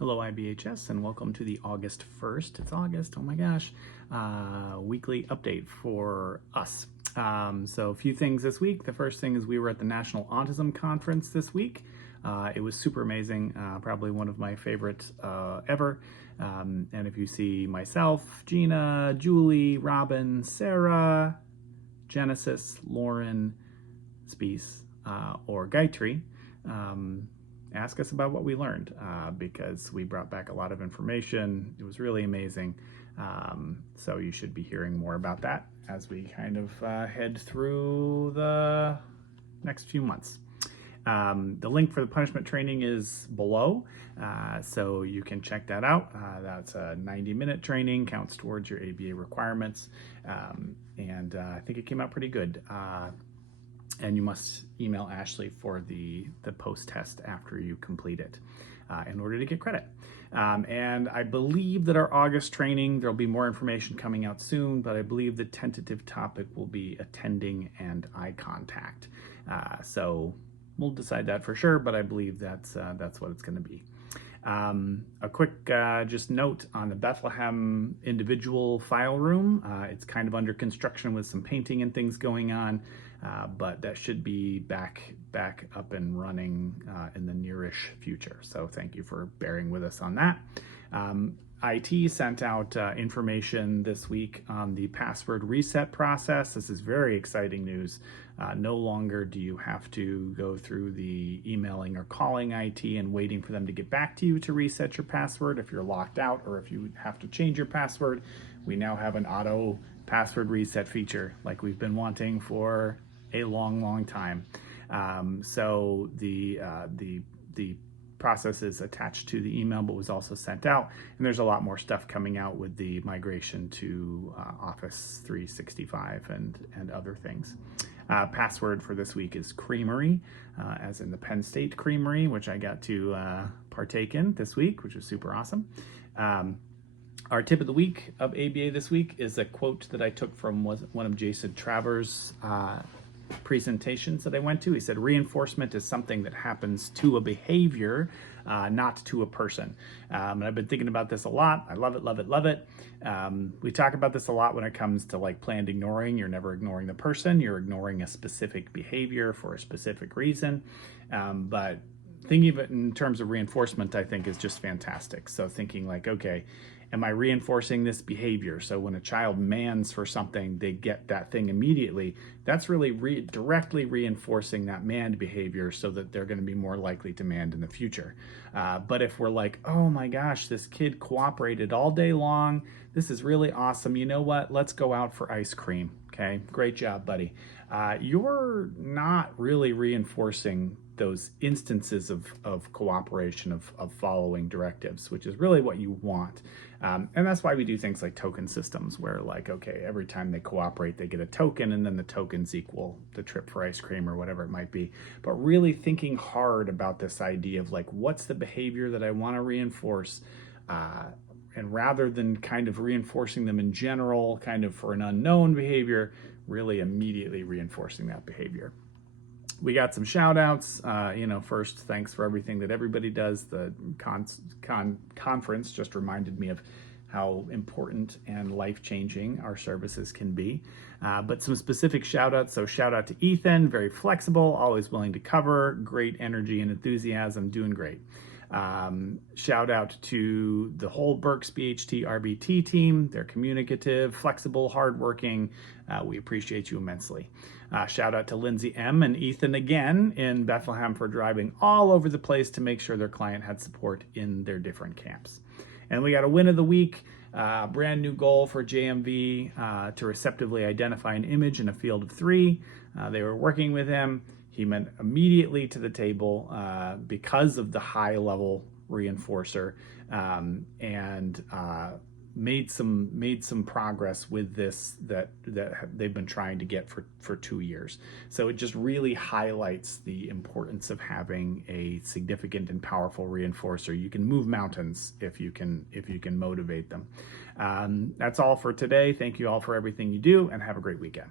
Hello IBHS and welcome to the August 1st, it's August, oh my gosh, weekly update for us. So a few things this week. The first thing is we were at the National Autism Conference this week. It was super amazing, probably one of my favorites ever. And if you see myself, Gina, Julie, Robin, Sarah, Genesis, Lauren, Speece, or Gayatri, ask us about what we learned because we brought back a lot of information. It was really amazing. So you should be hearing more about that as we kind of head through the next few months. The link for the punishment training is below, so you can check that out. That's a 90-minute training, counts towards your ABA requirements, and I think it came out pretty good. And you must email Ashley for the post-test after you complete it in order to get credit. And I believe that our August training, there'll be more information coming out soon, but I believe the tentative topic will be attending and eye contact. So we'll decide that for sure, but I believe that's what it's going to be. A quick just note on the Bethlehem individual file room. It's kind of under construction with some painting and things going on, but that should be back up and running in the nearish future. So thank you for bearing with us on that. IT sent out information this week on the password reset process. This is very exciting news. No longer do you have to go through the emailing or calling IT and waiting for them to get back to you to reset your password if you're locked out or if you have to change your password. We now have an auto password reset feature like we've been wanting for a long time. So the process is attached to the email, but was also sent out. And there's a lot more stuff coming out with the migration to Office 365 and other things. Password for this week is Creamery, as in the Penn State Creamery, which I got to partake in this week, which was super awesome. Our tip of the week of ABA this week is a quote that I took from one of Jason Travers' presentations that I went to. He said, reinforcement is something that happens to a behavior, not to a person. And I've been thinking about this a lot. I love it. We talk about this a lot when it comes to like planned ignoring. You're never ignoring the person. You're ignoring a specific behavior for a specific reason. But thinking of it in terms of reinforcement, I think is just fantastic. So thinking like, okay, am I reinforcing this behavior? So when a child mans for something, they get that thing immediately. That's really directly reinforcing that manned behavior so that they're going to be more likely to mand in the future. But if we're like, oh my gosh, this kid cooperated all day long. This is really awesome. You know what? Let's go out for ice cream. Okay, great job, buddy. You're not really reinforcing those instances of cooperation, of following directives, which is really what you want. And that's why we do things like token systems where like, okay, every time they cooperate, they get a token and then the tokens equal the trip for ice cream or whatever it might be. But really thinking hard about this idea of like, what's the behavior that I want to reinforce? And rather than kind of reinforcing them in general, kind of for an unknown behavior, really immediately reinforcing that behavior. We got some shout outs. First, thanks for everything that everybody does. The conference just reminded me of how important and life-changing our services can be. But some specific shout outs. So shout out to Ethan, very flexible, always willing to cover, great energy and enthusiasm, doing great. Shout out to the whole Berks BHT RBT team. They're communicative, flexible, hardworking. We appreciate you immensely. Shout out to Lindsay M. and Ethan again in Bethlehem for driving all over the place to make sure their client had support in their different camps. And we got a win of the week, brand new goal for JMV to receptively identify an image in a field of 3. They were working with him. He went immediately to the table because of the high level reinforcer and made some progress with this that they've been trying to get for 2 years. So it just really highlights the importance of having a significant and powerful reinforcer. You can move mountains if you can motivate them. That's all for today. Thank you all for everything you do and have a great weekend.